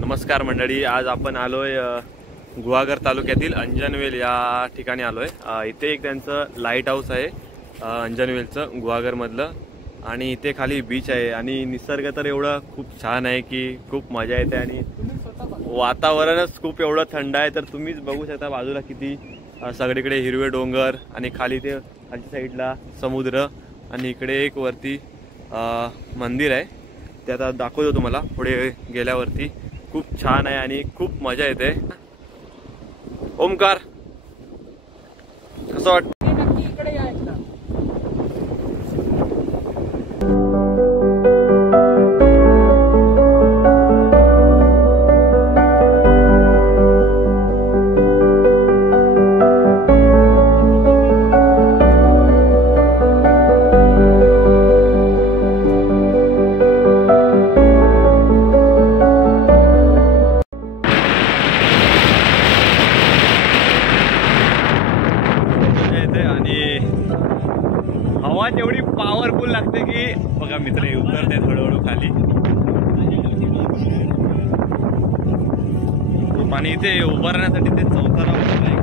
नमस्कार मंडळी, आज आपण आलोय गुहागर तालुक्यातील अंजनवेल या ठिकाणी आलोय। इथे एक त्यांचं लाईट हाऊस आहे अंजनवेलचं गुहागरमधलं, आणि इथे खाली बीच आहे आणि निसर्ग तर एवढं खूप छान आहे की खूप मजा येते आणि वातावरणच खूप एवढं थंड आहे। तर तुम्हीच बघू शकता बाजूला किती सगळीकडे हिरवे डोंगर आणि खाली ते खालच्या साईडला समुद्र आणि इकडे एक वरती मंदिर आहे, ते आता दाखवतो तुम्हाला पुढे गेल्यावरती। खूप छान आहे आणि खूप मजा येते। ओमकार कसं वाटतं? हवा तेवढी पॉवरफुल लागते की बघा मित्र उतरते हळूहळू खाली, आणि इथे उभं राहण्यासाठी ते चौथारा उभा आहे।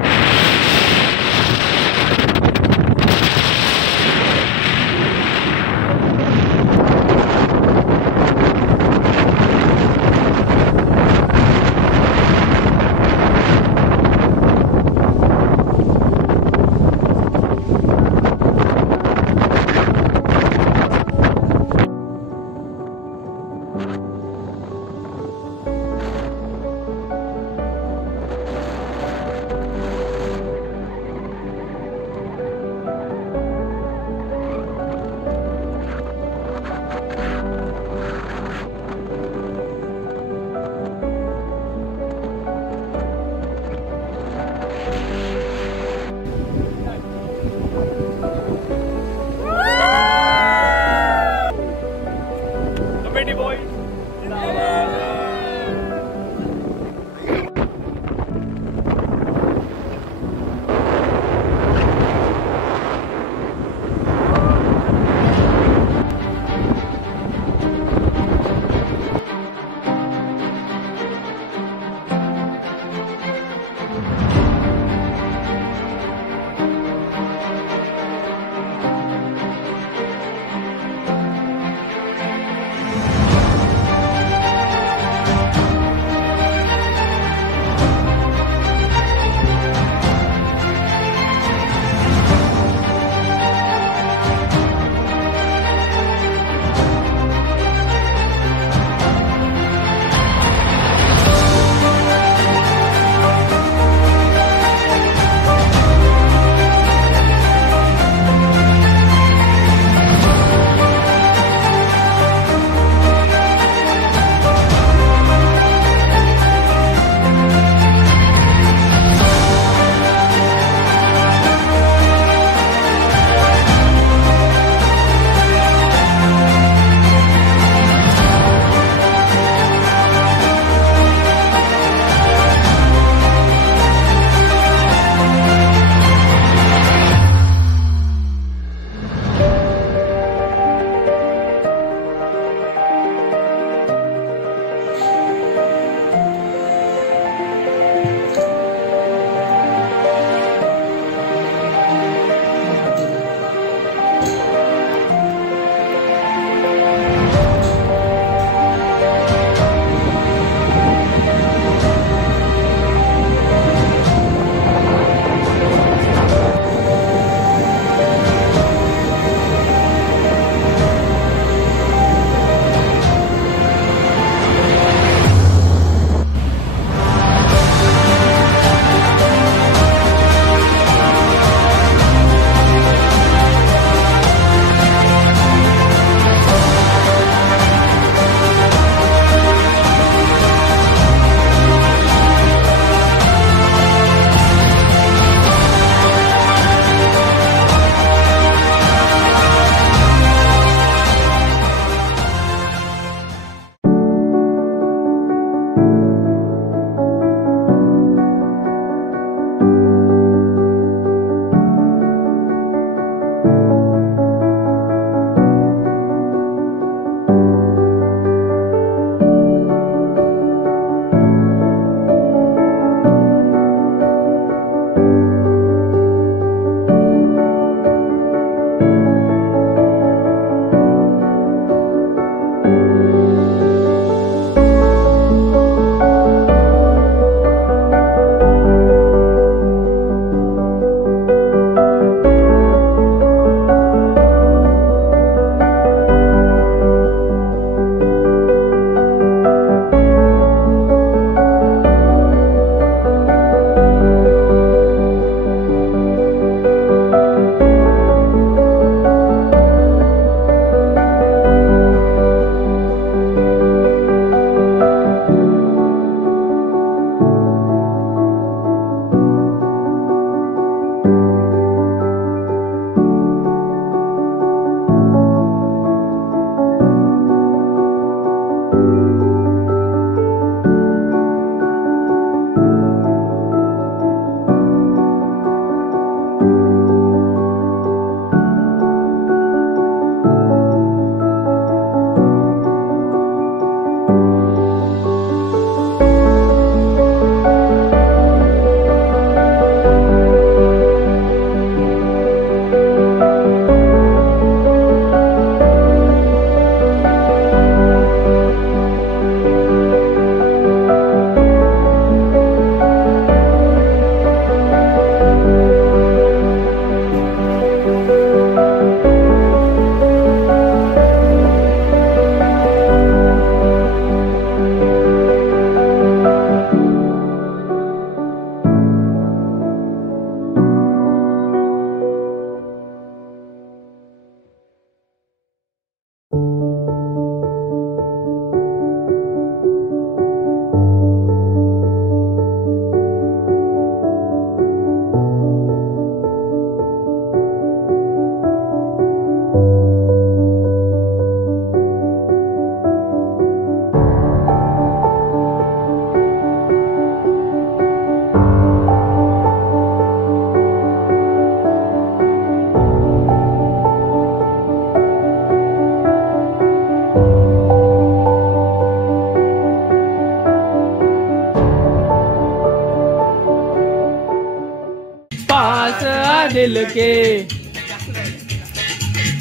मिलके,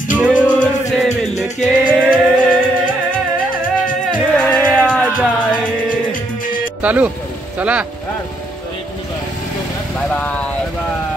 दूर से मिलके आ जाए। चालू चला, बाय बाय बाय।